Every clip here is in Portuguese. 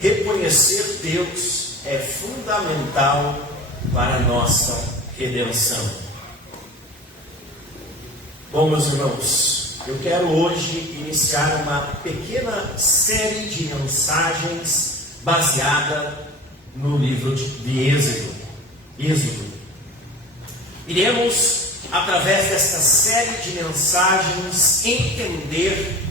Reconhecer Deus é fundamental para a nossa redenção. Bom, meus irmãos, eu quero hoje iniciar uma pequena série de mensagens baseada no livro de Êxodo. Iremos, através desta série de mensagens, entender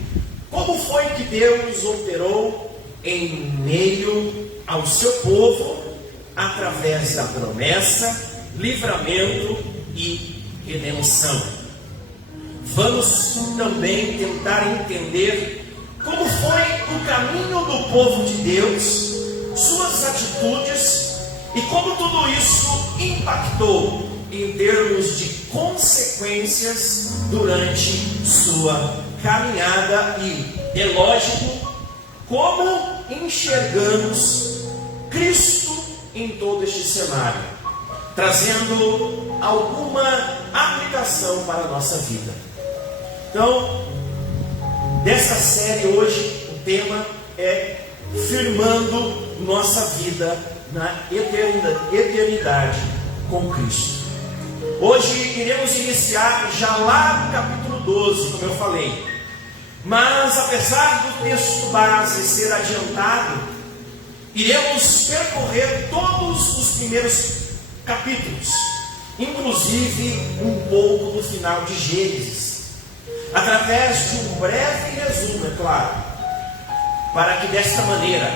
como foi que Deus operou em meio ao seu povo, através da promessa, livramento e redenção. Vamos também tentar entender como foi o caminho do povo de Deus, suas atitudes e como tudo isso impactou em termos de consequências durante sua caminhada e, é lógico, como enxergamos Cristo em todo este cenário, trazendo alguma aplicação para a nossa vida. Então, dessa série hoje, o tema é firmando nossa vida na eternidade com Cristo. Hoje iremos iniciar já lá no capítulo 12, como eu falei. Mas apesar do texto base ser adiantado, iremos percorrer todos os primeiros capítulos, inclusive um pouco do final de Gênesis, através de um breve resumo, é claro, para que desta maneira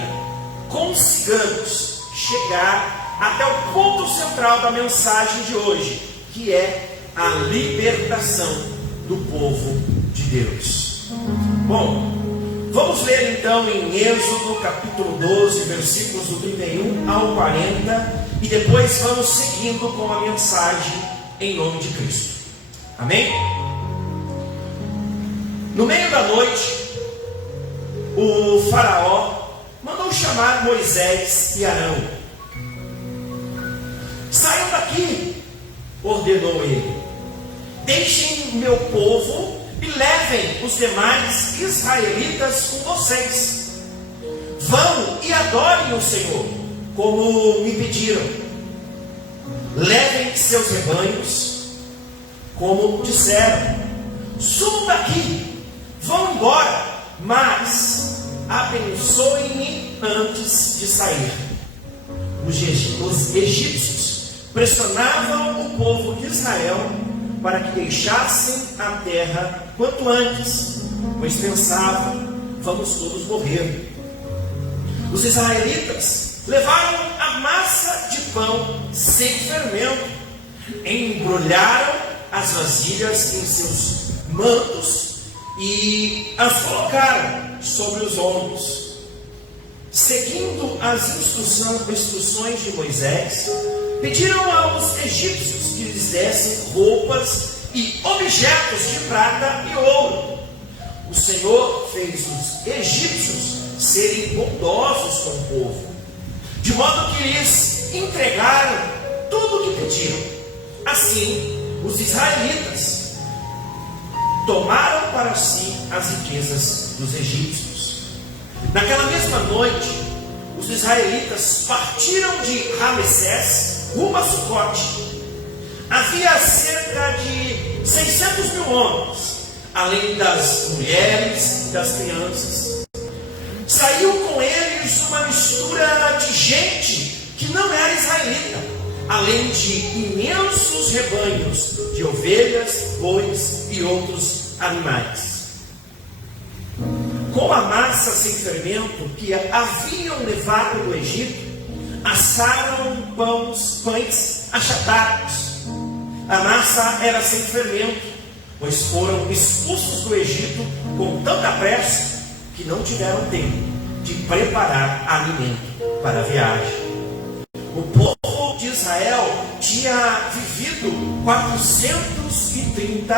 consigamos chegar até o ponto central da mensagem de hoje, que é a libertação do povo de Deus. Bom, vamos ler então em Êxodo capítulo 12, versículos do 31 ao 40, e depois vamos seguindo com a mensagem em nome de Cristo. Amém? No meio da noite, o faraó mandou chamar Moisés e Arão. Saiam daqui, ordenou ele. Deixem meu povo e levem os demais israelitas com vocês. Vão e adorem o Senhor, como me pediram. Levem seus rebanhos, como disseram. Subam daqui, vão embora, mas abençoem-me antes de sair. Os egípcios pressionavam o povo de Israel para que deixassem a terra quanto antes, pois pensavam, vamos todos morrer. Os israelitas levaram a massa de pão sem fermento, embrulharam as vasilhas em seus mantos e as colocaram sobre os ombros. Seguindo as instruções de Moisés, pediram aos egípcios que lhes dessem roupas e objetos de prata e ouro. O Senhor fez os egípcios serem bondosos com o povo, de modo que lhes entregaram tudo o que pediram. Assim, os israelitas tomaram para si as riquezas dos egípcios. Naquela mesma noite, os israelitas partiram de Ramessés rumo a Sucote. Havia cerca de 600 mil homens, além das mulheres e das crianças. Saiu com eles uma mistura de gente que não era israelita, além de imensos rebanhos de ovelhas, bois e outros animais. Com a massa sem fermento que haviam levado do Egito, assaram pães achatados. A massa era sem fermento, pois foram expulsos do Egito com tanta pressa que não tiveram tempo de preparar alimento para a viagem. O povo de Israel tinha vivido 430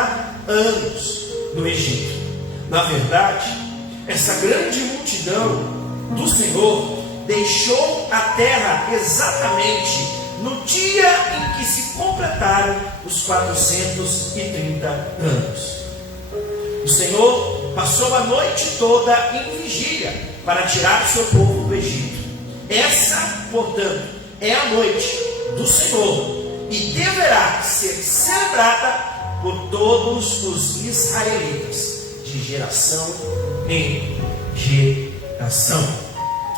anos no Egito. Na verdade, essa grande multidão do Senhor deixou a terra exatamente no dia em que se completaram os 430 anos. O Senhor passou a noite toda em vigília para tirar seu povo do Egito. Essa, portanto, é a noite do Senhor e deverá ser celebrada por todos os israelitas, de geração em geração.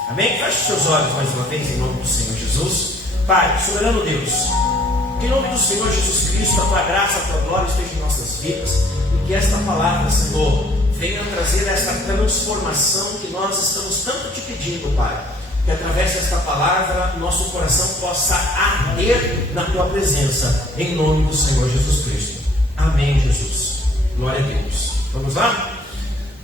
Amém? Feche seus olhos mais uma vez em nome do Senhor Jesus. Pai, soberano Deus, que em nome do Senhor Jesus Cristo, a tua graça, a tua glória esteja em nossas vidas, e que esta palavra, Senhor, venha trazer essa transformação que nós estamos tanto te pedindo, Pai. Que através desta palavra, nosso coração possa arder na tua presença, em nome do Senhor Jesus Cristo. Amém, Jesus. Glória a Deus. Vamos lá?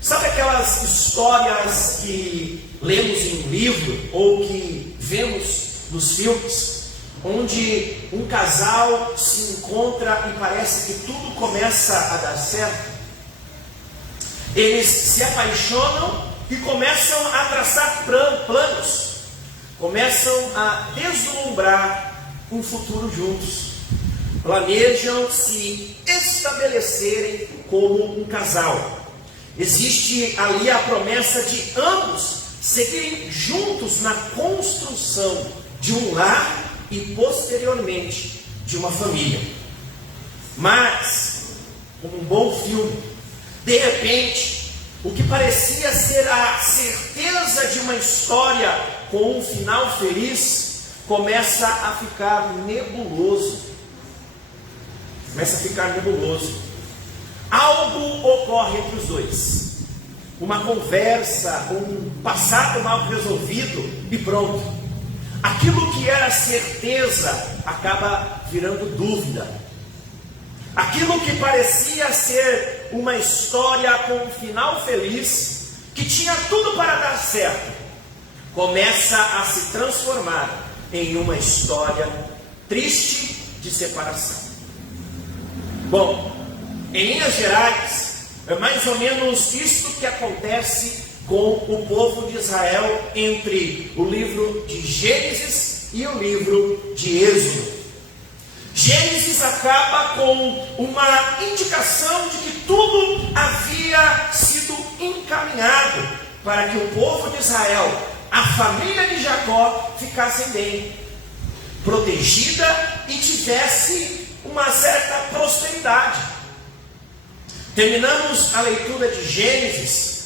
Sabe aquelas histórias que lemos em um livro ou que vemos nos filmes, onde um casal se encontra e parece que tudo começa a dar certo? Eles se apaixonam e começam a traçar planos, começam a deslumbrar um futuro juntos, planejam se estabelecerem como um casal. Existe ali a promessa de ambos seguirem juntos na construção de um lar e posteriormente de uma família. Mas, como um bom filme, de repente, o que parecia ser a certeza de uma história com um final feliz começa a ficar nebuloso. Algo ocorre entre os dois. Uma conversa, um passado mal resolvido e pronto. Aquilo que era certeza acaba virando dúvida. Aquilo que parecia ser uma história com um final feliz, que tinha tudo para dar certo, começa a se transformar em uma história triste de separação. Bom, em linhas gerais, é mais ou menos isto que acontece com o povo de Israel entre o livro de Gênesis e o livro de Êxodo. Gênesis acaba com uma indicação de que tudo havia sido encaminhado para que o povo de Israel, a família de Jacó, ficassem bem, protegida e tivesse uma certa prosperidade. Terminamos a leitura de Gênesis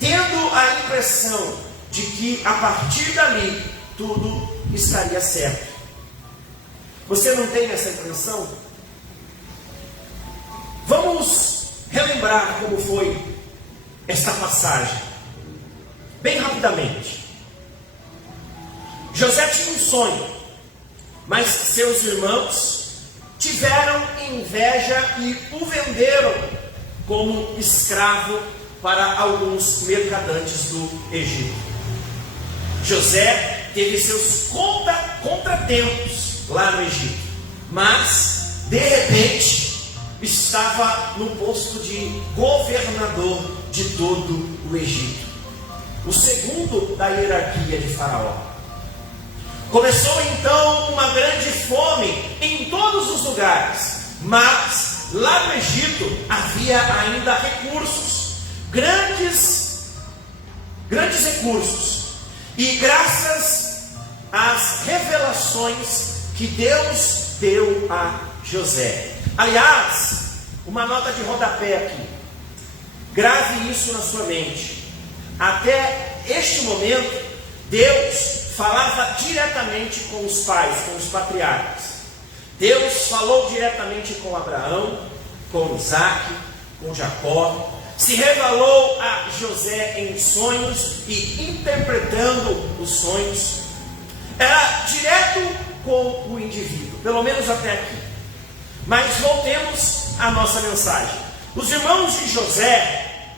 tendo a impressão de que a partir dali tudo estaria certo. Você não tem essa impressão? Vamos relembrar como foi esta passagem, bem rapidamente. José tinha um sonho, mas seus irmãos tiveram inveja e o venderam como escravo para alguns mercadantes do Egito. José teve seus contratempos lá no Egito, mas de repente estava no posto de governador de todo o Egito, o segundo da hierarquia de Faraó. Começou então uma grande fome em todos os lugares, mas lá no Egito havia ainda recursos, grandes recursos, e graças às revelações que Deus deu a José. Aliás, uma nota de rodapé aqui, grave isso na sua mente. Até este momento, Deus falava diretamente com os pais, com os patriarcas. Deus falou diretamente com Abraão, com Isaac, com Jacó, se revelou a José em sonhos e interpretando os sonhos. Era direto com o indivíduo, pelo menos até aqui. Mas voltemos à nossa mensagem. Os irmãos de José,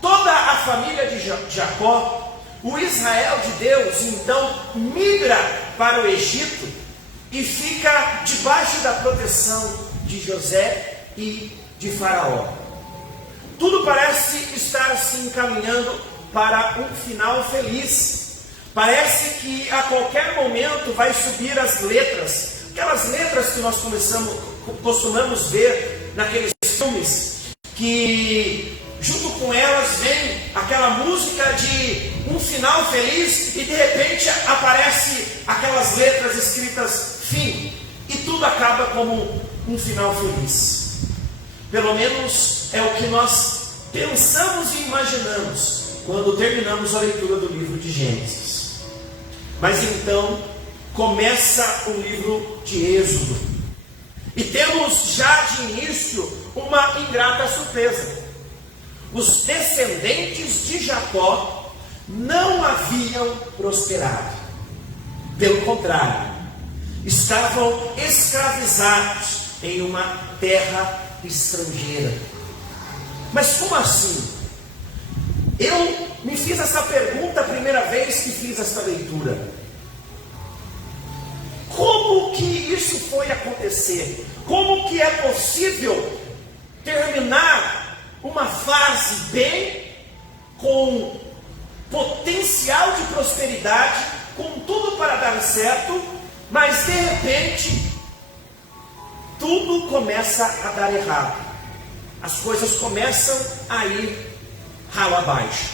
toda a família de Jacó, o Israel de Deus, então migra para o Egito e fica debaixo da proteção de José e de Faraó. Tudo parece estar se encaminhando para um final feliz. Parece que a qualquer momento vai subir as letras, aquelas letras que nós costumamos ver naqueles filmes, que junto com elas vem a aquela música de um final feliz e de repente aparece aquelas letras escritas fim e tudo acaba como um final feliz. Pelo menos é o que nós pensamos e imaginamos quando terminamos a leitura do livro de Gênesis. Mas então começa o livro de Êxodo e temos já de início uma ingrata surpresa. Os descendentes de Jacó não haviam prosperado. Pelo contrário, estavam escravizados em uma terra estrangeira. Mas como assim? Eu me fiz essa pergunta a primeira vez que fiz esta leitura. Como que isso foi acontecer? Como que é possível terminar uma fase bem, com potencial de prosperidade, com tudo para dar certo, mas de repente tudo começa a dar errado. As coisas começam a ir ralo abaixo.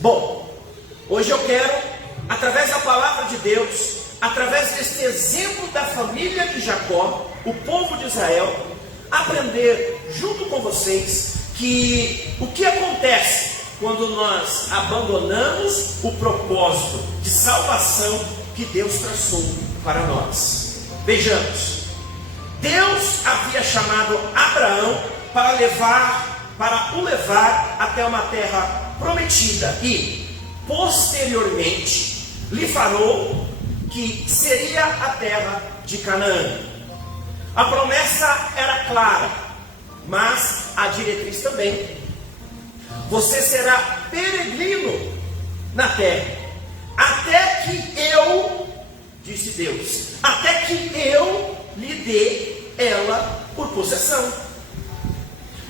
Bom, hoje eu quero, através da palavra de Deus, através deste exemplo da família de Jacó, o povo de Israel, aprender junto com vocês que o que acontece quando nós abandonamos o propósito de salvação que Deus traçou para nós. Vejamos, Deus havia chamado Abraão para o levar até uma terra prometida e posteriormente lhe falou que seria a terra de Canaã. A promessa era clara, mas a diretriz também. Você será peregrino na terra, até que eu, disse Deus, até que eu lhe dê ela por possessão.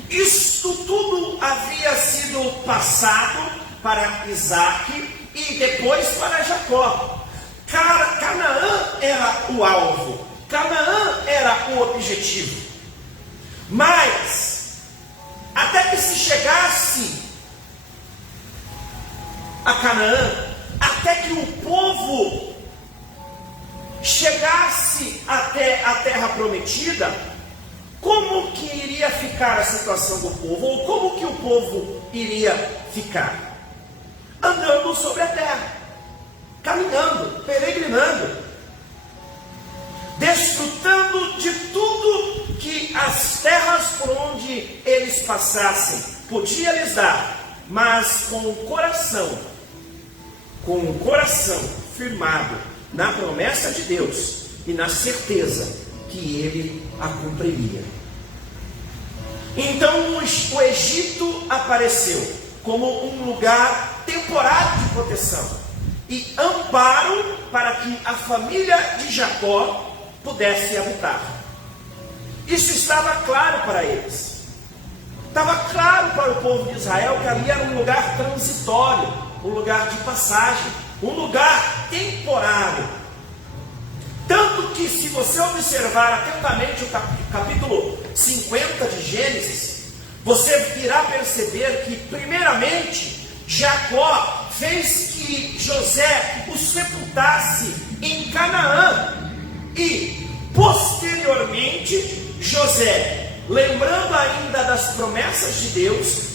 Isto tudo havia sido passado para Isaque e depois para Jacó. Canaã era o alvo. Canaã era o objetivo. Mas, até que se chegasse a Canaã, até que o povo chegasse até a terra prometida, como que iria ficar a situação do povo? Ou como que o povo iria ficar? Andando sobre a terra, caminhando, peregrinando, desfrutando de tudo que as terras por onde eles passassem podia lhes dar, mas com o coração firmado na promessa de Deus e na certeza que Ele a cumpriria. Então o Egito apareceu como um lugar temporário de proteção e amparo para que a família de Jacó pudesse habitar. Isso estava claro para eles. Estava claro para o povo de Israel que ali era um lugar transitório, um lugar de passagem, um lugar temporário. Tanto que, se você observar atentamente o capítulo 50 de Gênesis, você irá perceber que, primeiramente, Jacó fez que José o sepultasse em Canaã. E, posteriormente, José, lembrando ainda das promessas de Deus,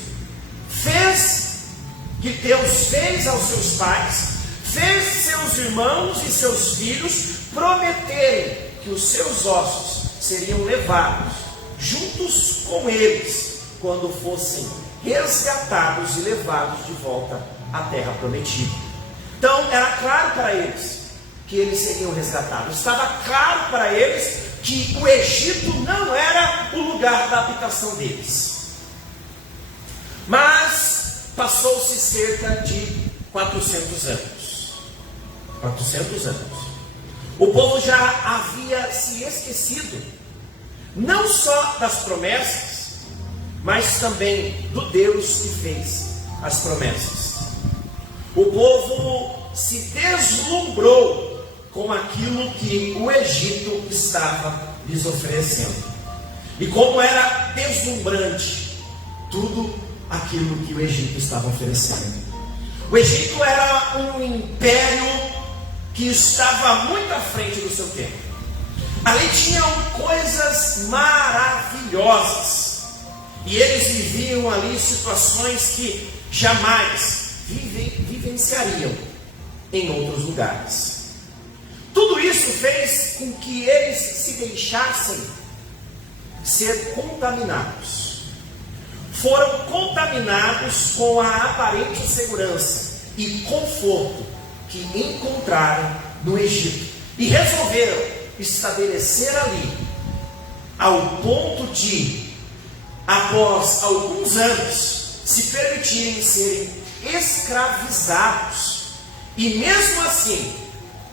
que Deus fez aos seus pais, fez seus irmãos e seus filhos prometerem que os seus ossos seriam levados juntos com eles quando fossem resgatados e levados de volta à terra prometida. Então era claro para eles que eles seriam resgatados. Estava claro para eles que o Egito não era o lugar da habitação deles. Mas passou-se cerca de 400 anos. 400 anos. O povo já havia se esquecido, não só das promessas, mas também do Deus que fez as promessas. O povo se deslumbrou com aquilo que o Egito estava lhes oferecendo. E como era deslumbrante tudo aquilo que o Egito estava oferecendo. O Egito era um império que estava muito à frente do seu tempo. Ali tinham coisas maravilhosas. E eles viviam ali situações que jamais vivenciariam em outros lugares. Tudo isso fez com que eles se deixassem ser contaminados. Foram contaminados com a aparente segurança e conforto que encontraram no Egito. E resolveram estabelecer ali, ao ponto de, após alguns anos, se permitirem serem escravizados. E mesmo assim,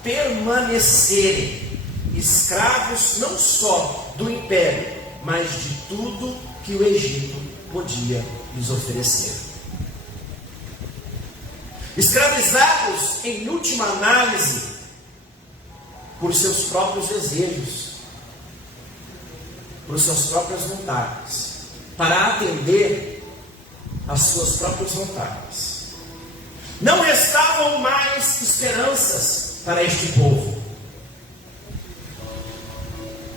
permanecerem escravos não só do império, mas de tudo que o Egito podia lhes oferecer. Escravizados, em última análise, por seus próprios desejos, por suas próprias vontades, para atender às suas próprias vontades. Não restavam mais esperanças para este povo.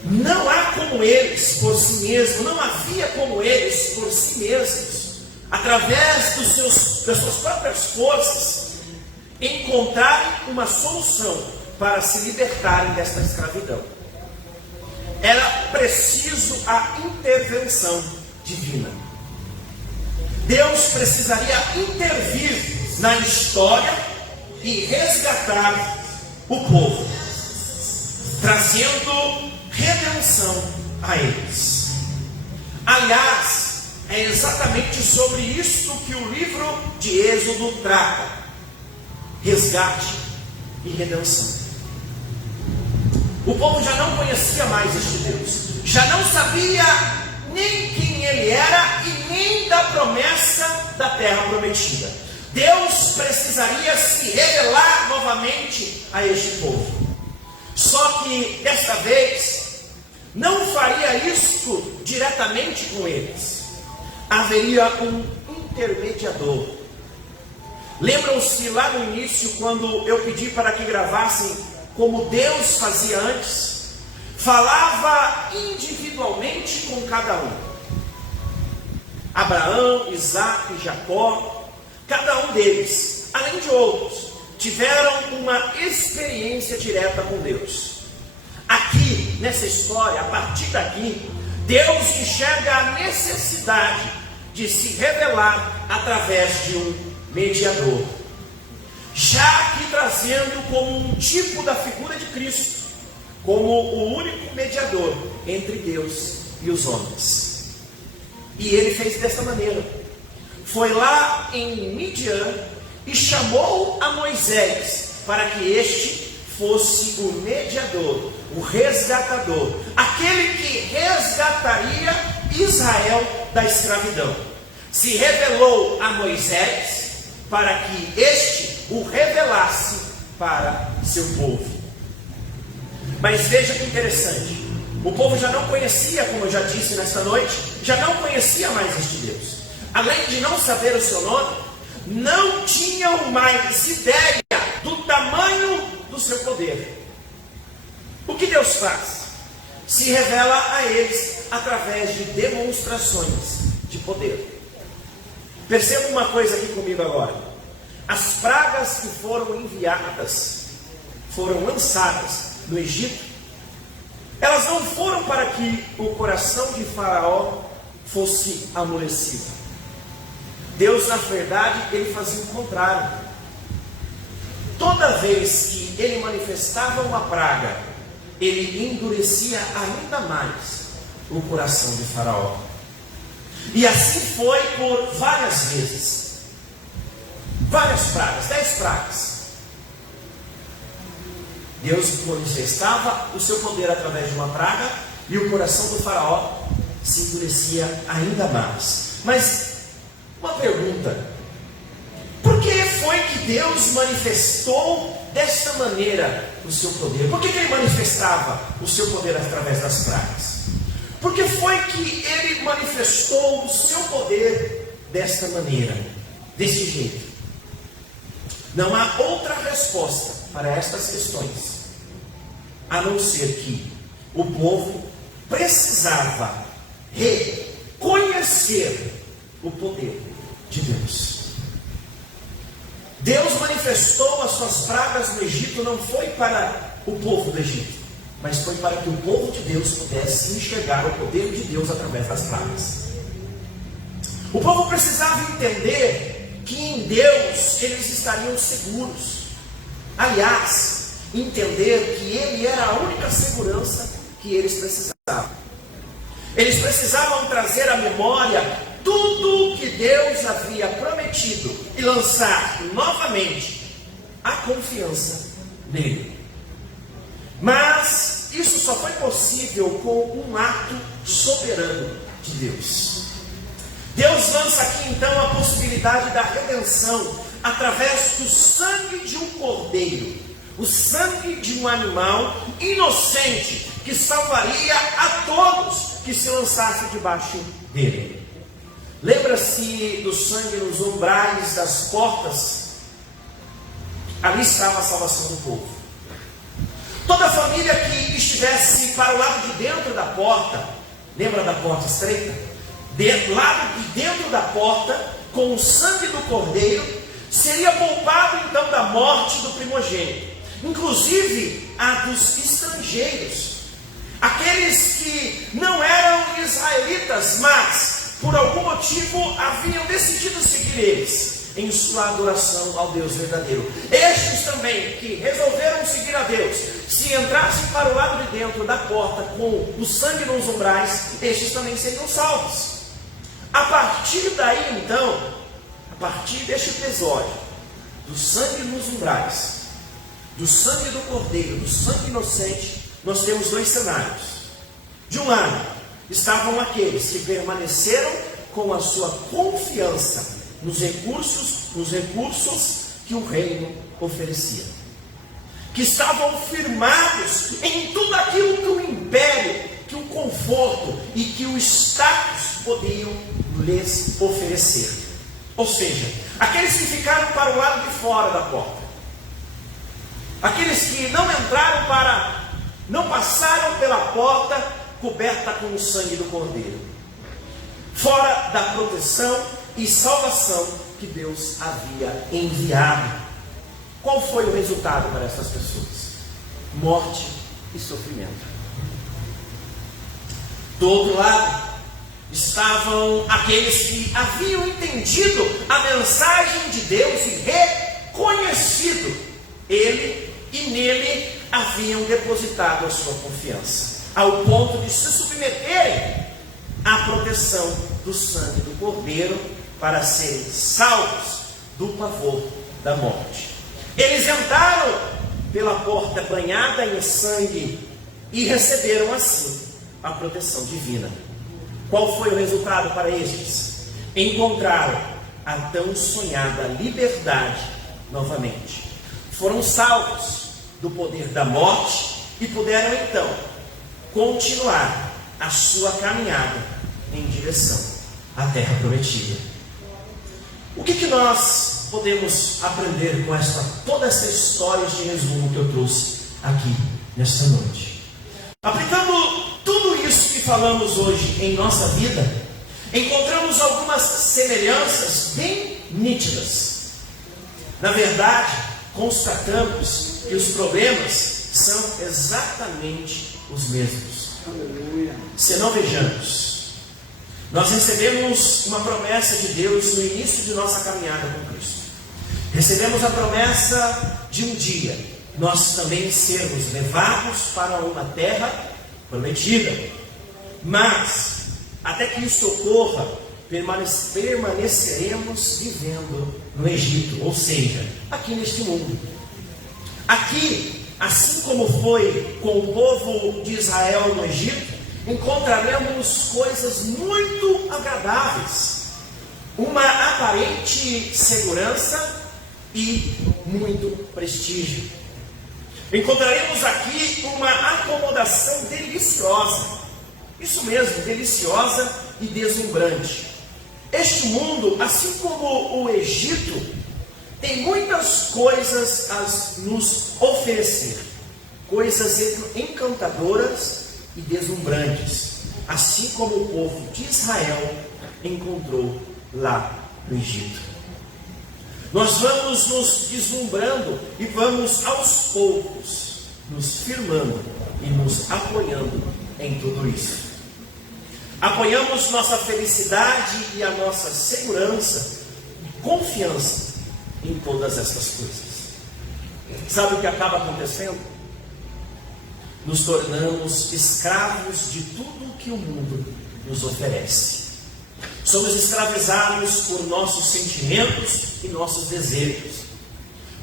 Não há como eles por si mesmos, não havia como eles por si mesmos, através das suas próprias forças, encontrarem uma solução para se libertarem desta escravidão. Era preciso a intervenção divina. Deus precisaria intervir na história e resgatar o povo, trazendo redenção a eles. Aliás, é exatamente sobre isso que o livro de Êxodo trata: resgate e redenção. O povo já não conhecia mais este Deus, já não sabia nem quem ele era e nem da promessa da terra prometida. Deus precisaria se revelar novamente a este povo. Só que desta vez não faria isso diretamente com eles. Haveria um intermediador. Lembram-se lá no início, quando eu pedi para que gravassem como Deus fazia antes? Falava individualmente com cada um. Abraão, Isaac e Jacó, cada um deles, além de outros, tiveram uma experiência direta com Deus. Aqui, nessa história, a partir daqui, Deus enxerga a necessidade de se revelar através de um mediador, já que trazendo como um tipo da figura de Cristo, como o único mediador entre Deus e os homens. E ele fez desta maneira. Foi lá em Midian e chamou a Moisés para que este fosse o mediador, o resgatador, aquele que resgataria Israel da escravidão. Se revelou a Moisés para que este o revelasse para seu povo. Mas veja que interessante, o povo já não conhecia, como eu já disse nesta noite, já não conhecia mais este Deus. Além de não saber o seu nome, não tinham mais ideia do tamanho do seu poder. O que Deus faz? Se revela a eles através de demonstrações de poder. Perceba uma coisa aqui comigo agora. As pragas que foram enviadas, foram lançadas no Egito, elas não foram para que o coração de Faraó fosse amolecido. Deus, na verdade, ele fazia o contrário. Toda vez que ele manifestava uma praga, ele endurecia ainda mais o coração de Faraó. E assim foi por várias vezes. Várias pragas, 10 pragas. Deus manifestava o seu poder através de uma praga e o coração do Faraó se endurecia ainda mais. Mas uma pergunta: por que foi que Deus manifestou desta maneira o seu poder? Por que ele manifestava o seu poder através das pragas? Por que foi que ele manifestou o seu poder desta maneira, desse jeito. Não há outra resposta para estas questões, a não ser que o povo precisava reconhecer o poder de Deus. Deus manifestou as suas pragas no Egito, não foi para o povo do Egito, mas foi para que o povo de Deus pudesse enxergar o poder de Deus através das pragas. O povo precisava entender que em Deus eles estariam seguros. Aliás, entender que Ele era a única segurança que eles precisavam. Eles precisavam trazer à memória tudo que Deus havia prometido e lançar novamente a confiança nele. Mas isso só foi possível com um ato soberano de Deus. Deus lança aqui então a possibilidade da redenção através do sangue de um cordeiro, o sangue de um animal inocente que salvaria a todos que se lançassem debaixo dele. Lembra-se do sangue nos umbrais das portas? Ali estava a salvação do povo. Toda família que estivesse para o lado de dentro da porta, lembra da porta estreita? Lado de dentro da porta, com o sangue do cordeiro, seria poupado então da morte do primogênito, inclusive a dos estrangeiros, aqueles que não eram israelitas, mas por algum motivo haviam decidido seguir eles em sua adoração ao Deus verdadeiro. Estes também que resolveram seguir a Deus, se entrassem para o lado de dentro da porta com o sangue nos umbrais, estes também seriam salvos. A partir daí então, a partir deste episódio do sangue nos umbrais, do sangue do cordeiro, do sangue inocente, nós temos dois cenários. De um lado, estavam aqueles que permaneceram com a sua confiança nos recursos que o reino oferecia, que estavam firmados em tudo aquilo que o império, que o conforto e que o status podiam lhes oferecer. Ou seja, aqueles que ficaram para o lado de fora da porta, aqueles que não passaram pela porta coberta com o sangue do cordeiro, fora da proteção e salvação que Deus havia enviado. Qual foi o resultado para essas pessoas? Morte e sofrimento. Do outro lado estavam aqueles que haviam entendido a mensagem de Deus e reconhecido Ele, e nele haviam depositado a sua confiança, ao ponto de se submeterem à proteção do sangue do cordeiro para serem salvos do pavor da morte. Eles entraram pela porta banhada em sangue e receberam assim a proteção divina. Qual foi o resultado para estes? Encontraram a tão sonhada liberdade novamente. Foram salvos do poder da morte e puderam então continuar a sua caminhada em direção à terra prometida. O que nós podemos aprender com toda essa história de resumo que eu trouxe aqui nesta noite? Aplicando tudo isso que falamos hoje em nossa vida, encontramos algumas semelhanças bem nítidas. Na verdade, constatamos que os problemas são exatamente os mesmos. Aleluia. Se não vejamos, nós recebemos uma promessa de Deus no início de nossa caminhada com Cristo. Recebemos a promessa de um dia nós também sermos levados para uma terra prometida. Mas, até que isso ocorra, permaneceremos vivendo no Egito, ou seja, aqui neste mundo. Aqui, assim como foi com o povo de Israel no Egito, encontraremos coisas muito agradáveis, uma aparente segurança e muito prestígio. Encontraremos aqui uma acomodação deliciosa, isso mesmo, deliciosa e deslumbrante. Este mundo, assim como o Egito, tem muitas coisas a nos oferecer, coisas encantadoras e deslumbrantes, assim como o povo de Israel encontrou lá no Egito. Nós vamos nos deslumbrando e vamos aos poucos nos firmando e nos apoiando em tudo isso. Apoiamos nossa felicidade e a nossa segurança e confiança em todas essas coisas. Sabe o que acaba acontecendo? Nos tornamos escravos de tudo que o mundo nos oferece. Somos escravizados por nossos sentimentos e nossos desejos.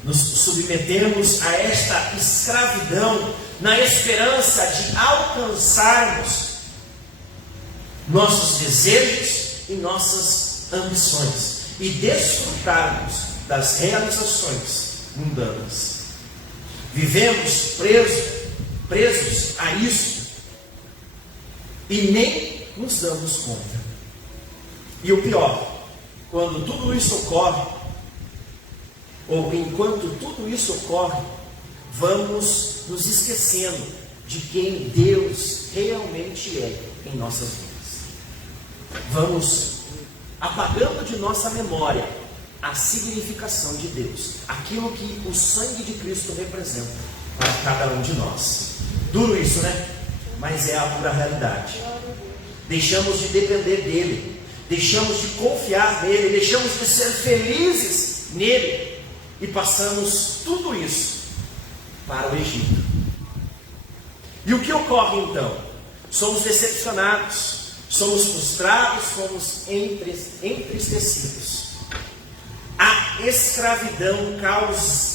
Nos submetemos a esta escravidão na esperança de alcançarmos nossos desejos e nossas ambições e desfrutarmos das realizações mundanas. Vivemos presos a isso e nem nos damos conta. E o pior, quando tudo isso ocorre, ou enquanto tudo isso ocorre, vamos nos esquecendo de quem Deus realmente é em nossas vidas. Vamos apagando de nossa memória a significação de Deus, aquilo que o sangue de Cristo representa para cada um de nós. Duro isso, né? Mas é a pura realidade. Deixamos de depender dele, deixamos de confiar nele, deixamos de ser felizes nele e passamos tudo isso para o Egito. E o que ocorre então? Somos decepcionados, somos frustrados, somos entristecidos. A escravidão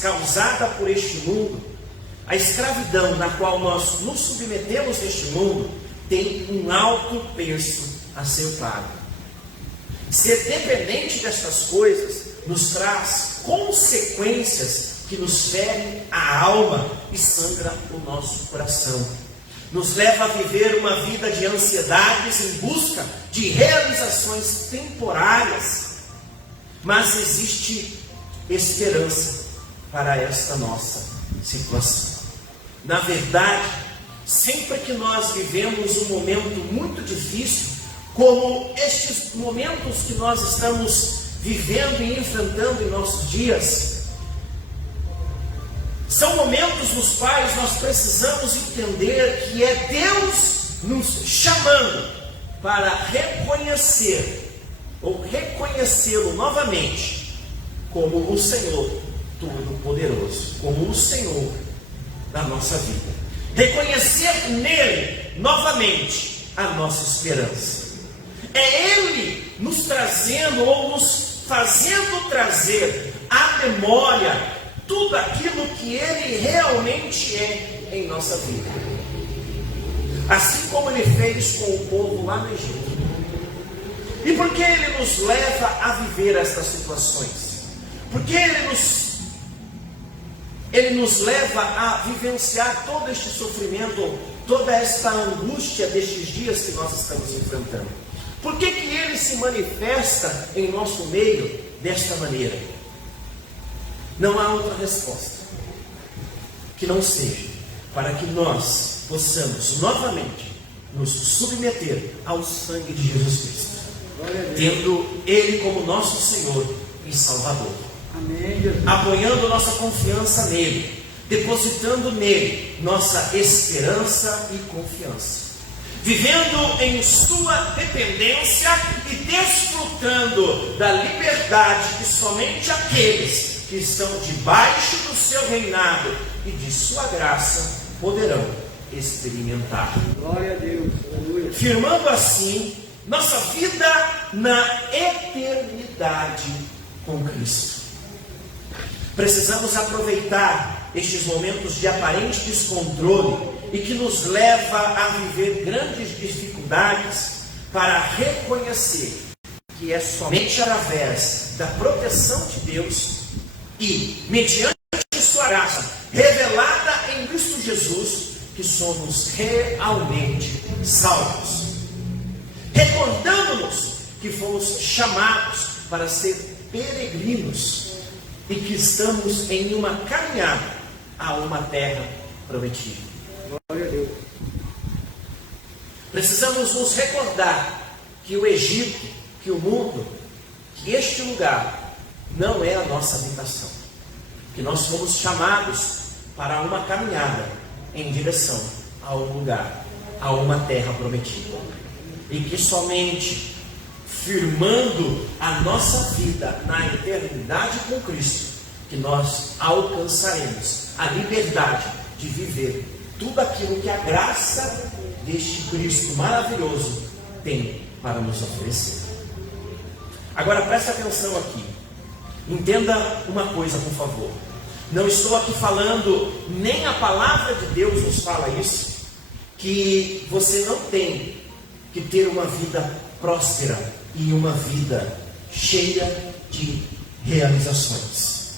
causada por este mundo, a escravidão na qual nós nos submetemos neste mundo, tem um alto preço a ser pago. Ser dependente destas coisas nos traz consequências que nos ferem a alma e sangra o nosso coração. Nos leva a viver uma vida de ansiedades em busca de realizações temporárias. Mas existe esperança para esta nossa situação. Na verdade, sempre que nós vivemos um momento muito difícil, como estes momentos que nós estamos vivendo e enfrentando em nossos dias, são momentos nos quais nós precisamos entender que é Deus nos chamando para reconhecer ou reconhecê-lo novamente como o Senhor Todo-Poderoso, como o Senhor da nossa vida. Reconhecer nele novamente a nossa esperança. É Ele nos trazendo ou nos fazendo trazer à memória tudo aquilo que Ele realmente é em nossa vida. Assim como Ele fez com o povo lá no Egito. E por que Ele nos leva a viver estas situações? Porque Ele nos leva a vivenciar todo este sofrimento, toda esta angústia destes dias que nós estamos enfrentando. Por que Ele se manifesta em nosso meio desta maneira? Não há outra resposta que não seja para que nós possamos novamente nos submeter ao sangue de Jesus Cristo, tendo Ele como nosso Senhor e Salvador. Amém, Jesus. Apoiando nossa confiança nele, depositando nele nossa esperança e confiança, vivendo em sua dependência e desfrutando da liberdade que somente aqueles que estão debaixo do seu reinado e de sua graça poderão experimentar. Glória a Deus. Aleluia. Firmando assim nossa vida na eternidade com Cristo. Precisamos aproveitar estes momentos de aparente descontrole e que nos leva a viver grandes dificuldades para reconhecer que é somente através da proteção de Deus e mediante sua graça revelada em Cristo Jesus que somos realmente salvos. Recordando-nos que fomos chamados para ser peregrinos e que estamos em uma caminhada a uma terra prometida. Glória a Deus. Precisamos nos recordar que o Egito, que o mundo, que este lugar não é a nossa habitação. Que nós fomos chamados para uma caminhada em direção a um lugar, a uma terra prometida. E que somente firmando a nossa vida na eternidade com Cristo, que nós alcançaremos a liberdade de viver tudo aquilo que a graça deste Cristo maravilhoso tem para nos oferecer. Agora preste atenção aqui. Entenda uma coisa, por favor. Não estou aqui falando, nem a palavra de Deus nos fala isso, que você não tem que ter uma vida próspera e uma vida cheia de realizações.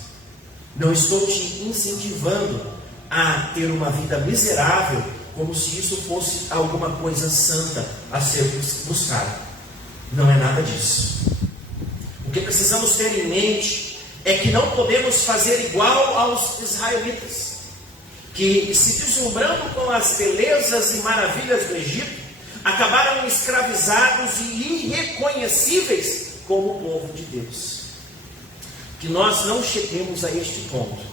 Não estou te incentivando a ter uma vida miserável, como se isso fosse alguma coisa santa a ser buscada. Não é nada disso. O que precisamos ter em mente é que não podemos fazer igual aos israelitas, que, se deslumbrando com as belezas e maravilhas do Egito, acabaram escravizados e irreconhecíveis como o povo de Deus. Que nós não cheguemos a este ponto,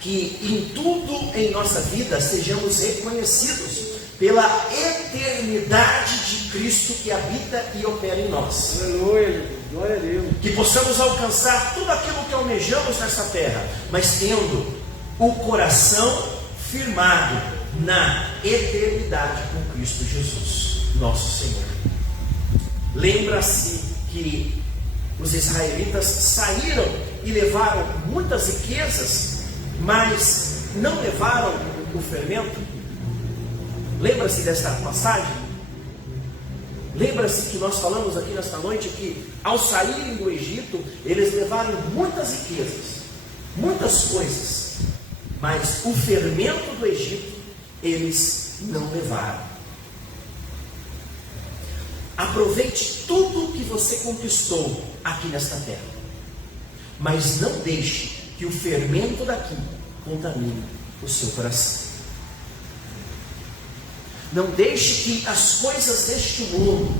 que em tudo em nossa vida sejamos reconhecidos pela eternidade de Cristo que habita e opera em nós. Aleluia, glória a Deus. Que possamos alcançar tudo aquilo que almejamos nessa terra, mas tendo o coração firmado na eternidade com Cristo Jesus, nosso Senhor. Lembra-se que os israelitas saíram e levaram muitas riquezas, mas não levaram o fermento. Lembra-se desta passagem? Lembra-se que nós falamos aqui nesta noite que ao saírem do Egito, eles levaram muitas riquezas, muitas coisas, mas o fermento do Egito eles não levaram. Aproveite tudo que você conquistou aqui nesta terra, mas não deixe que o fermento daqui contamine o seu coração. Não deixe que as coisas deste mundo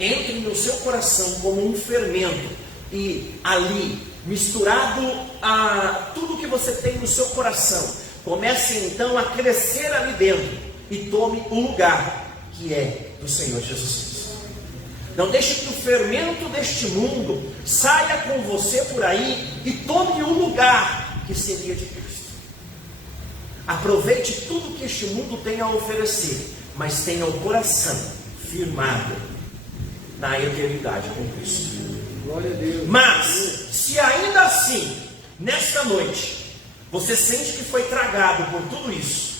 entrem no seu coração como um fermento e ali, misturado a tudo que você tem no seu coração, comece então a crescer ali dentro e tome o lugar que é do Senhor Jesus Cristo. Não deixe que o fermento deste mundo saia com você por aí e tome o lugar que seria de Cristo. Aproveite tudo que este mundo tem a oferecer, mas tenha o coração firmado na eternidade com Cristo. Glória a Deus. Mas, se ainda assim, nesta noite, você sente que foi tragado por tudo isso,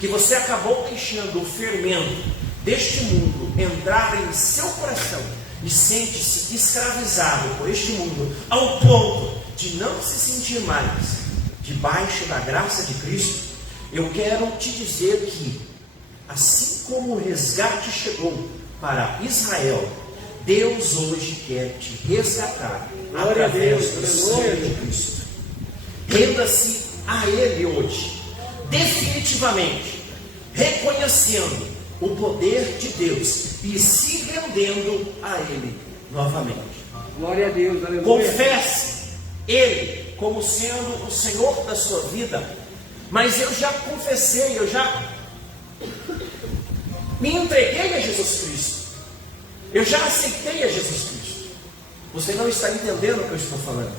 que você acabou deixando o fermento deste mundo entrar em seu coração e sente-se escravizado por este mundo, ao ponto de não se sentir mais debaixo da graça de Cristo, eu quero te dizer que, assim como o resgate chegou para Israel, Deus hoje quer te resgatar através do sangue de Cristo. Renda-se a Ele hoje, definitivamente, reconhecendo o poder de Deus e se rendendo a Ele novamente. Glória a Deus, aleluia. Confesse Ele como sendo o Senhor da sua vida. Mas eu já confessei, eu já me entreguei a Jesus Cristo. Eu já aceitei a Jesus Cristo. Você não está entendendo o que eu estou falando.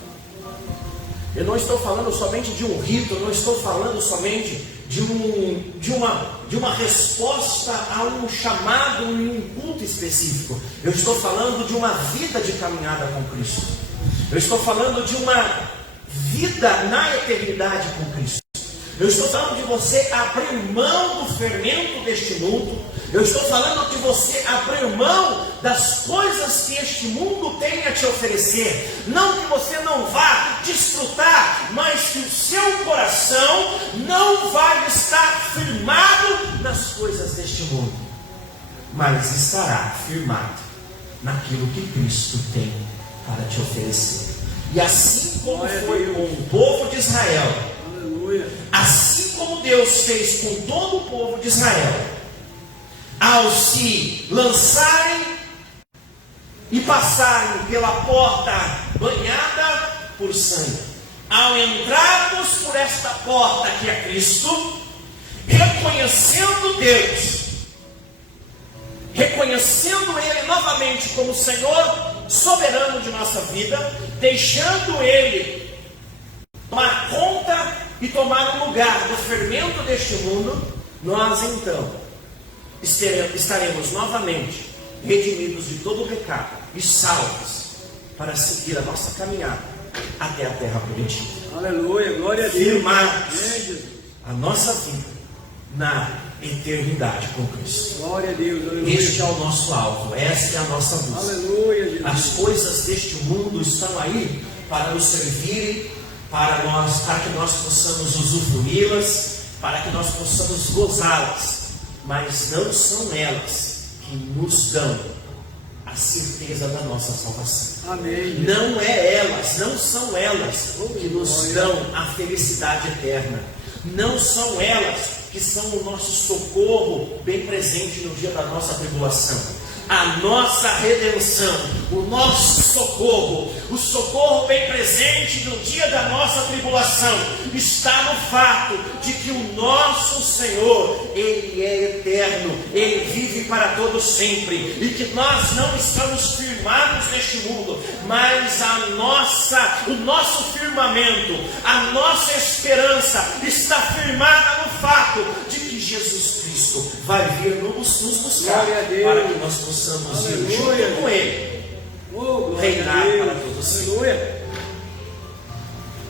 Eu não estou falando somente de um rito, eu não estou falando somente de uma resposta a um chamado em um culto específico. Eu estou falando de uma vida de caminhada com Cristo. Eu estou falando de uma vida na eternidade com Cristo. Eu estou falando de você abrir mão do fermento deste mundo. Eu estou falando de você abrir mão das coisas que este mundo tem a te oferecer. Não que você não vá desfrutar, mas que o seu coração não vai estar firmado nas coisas deste mundo, mas estará firmado naquilo que Cristo tem para te oferecer. E assim como foi com o povo de Israel, Aleluia. assim como Deus fez com todo o povo de Israel, ao se lançarem e passarem pela porta banhada por sangue, ao entrarmos por esta porta que é Cristo, reconhecendo Deus, reconhecendo Ele novamente como Senhor soberano de nossa vida, deixando Ele tomar conta e tomar o lugar do fermento deste mundo, nós então estaremos novamente redimidos de todo o pecado e salvos para seguir a nossa caminhada até a terra prometida. Aleluia. Glória a Deus. Firmarmos Amém, Jesus. a nossa vida na eternidade com Cristo. Glória a Deus. Aleluia. Este é o nosso alvo, esta é a nossa busca. Aleluia, Jesus. As coisas deste mundo estão aí para nos servirem, para que nós possamos usufruí-las, para que nós possamos gozá-las, mas não são elas que nos dão a certeza da nossa salvação. Amém. Não são elas que nos dão a felicidade eterna. Não são elas que são o nosso socorro bem presente no dia da nossa tribulação. A nossa redenção, o nosso socorro, o socorro bem presente no dia da nossa tribulação, está no fato de que o nosso Senhor, Ele é eterno, Ele vive para todo sempre, e que nós não estamos firmados neste mundo, mas o nosso firmamento, a nossa esperança está firmada no fato de que Jesus Cristo vai vir nos buscar, para que nós possamos ir junto com Ele, reinar para todos sempre.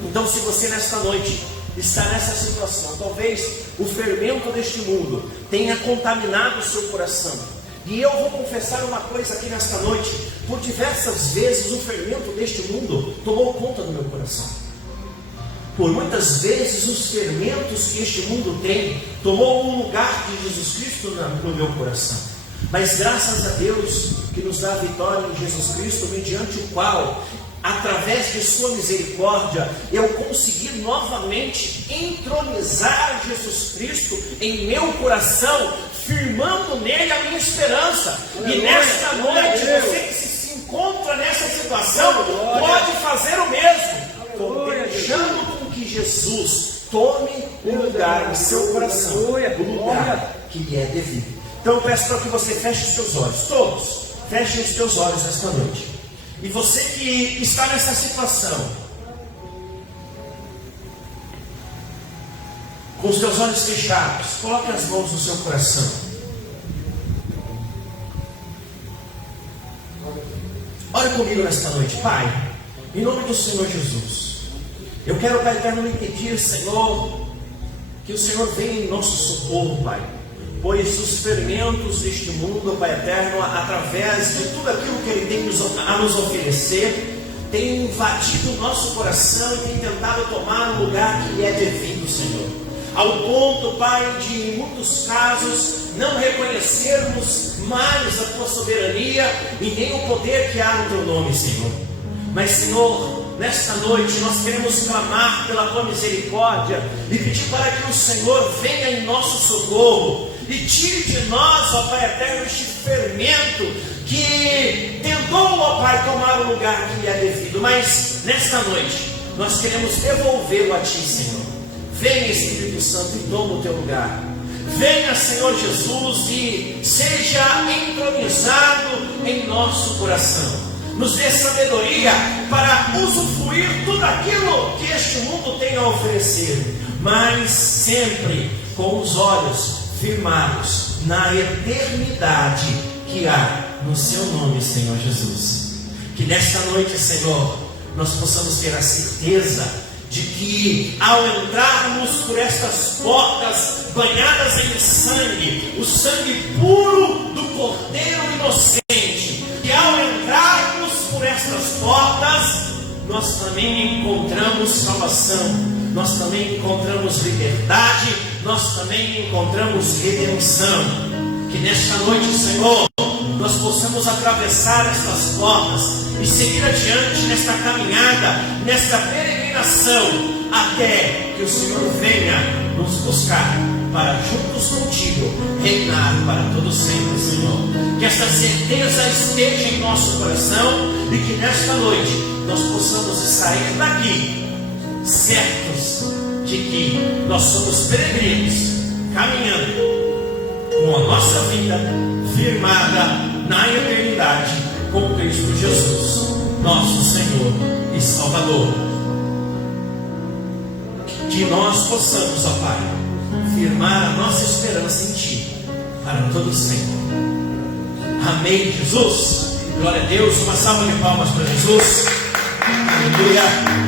Então, se você nesta noite está nessa situação, talvez o fermento deste mundo tenha contaminado o seu coração, e eu vou confessar uma coisa aqui nesta noite: por diversas vezes o fermento deste mundo tomou conta do meu coração. Por muitas vezes os fermentos que este mundo tem tomou o lugar de Jesus Cristo no meu coração. Mas graças a Deus que nos dá a vitória em Jesus Cristo, mediante o qual, através de sua misericórdia, eu consegui novamente entronizar Jesus Cristo em meu coração, firmando nele a minha esperança. E nesta noite, você que se encontra nessa situação, pode fazer o mesmo, deixando com que Jesus tome o lugar em seu coração, o lugar que lhe é devido. Então eu peço para que você feche os seus olhos, todos, fechem os seus olhos nesta noite. E você que está nessa situação, com os seus olhos fechados, coloque as mãos no seu coração. Ore comigo nesta noite. Pai, em nome do Senhor Jesus, eu quero, Pai eterno, lhe pedir, Senhor, que o Senhor venha em nosso socorro, Pai, pois os fermentos deste mundo, Pai eterno, através de tudo aquilo que Ele tem a nos oferecer, tem invadido o nosso coração e tem tentado tomar o lugar que lhe é devido, Senhor, ao ponto, Pai, de em muitos casos não reconhecermos mais a Tua soberania e nem o poder que há no Teu nome, Senhor. Mas, Senhor, nesta noite nós queremos clamar pela Tua misericórdia e pedir para que o Senhor venha em nosso socorro e tire de nós, ó Pai eterno, este fermento que tentou, ó Pai, tomar o lugar que lhe é devido. Mas nesta noite nós queremos devolvê-lo a Ti, Senhor. Venha, Espírito Santo, e toma o Teu lugar. Venha, Senhor Jesus, e seja entronizado em nosso coração. Nos dê sabedoria para usufruir tudo aquilo que este mundo tem a oferecer, mas sempre com os olhos firmados na eternidade que há no Seu nome, Senhor Jesus. Que nesta noite, Senhor, nós possamos ter a certeza de que ao entrarmos por estas portas banhadas em sangue, o sangue puro do Cordeiro inocente, e ao entrarmos por estas portas, nós também encontramos salvação, nós também encontramos liberdade, nós também encontramos redenção. Que nesta noite, Senhor, nós possamos atravessar estas portas e seguir adiante nesta caminhada, nesta peregrinação, até que o Senhor venha nos buscar, para juntos contigo reinar para todo sempre, Senhor. Que esta certeza esteja em nosso coração e que nesta noite nós possamos sair daqui certos de que nós somos peregrinos, caminhando com a nossa vida firmada na eternidade com Cristo Jesus, nosso Senhor e Salvador. Que nós possamos, ó Pai, firmar a nossa esperança em Ti para todo sempre. Amém, Jesus. Glória a Deus. Uma salva de palmas para Jesus. Aleluia.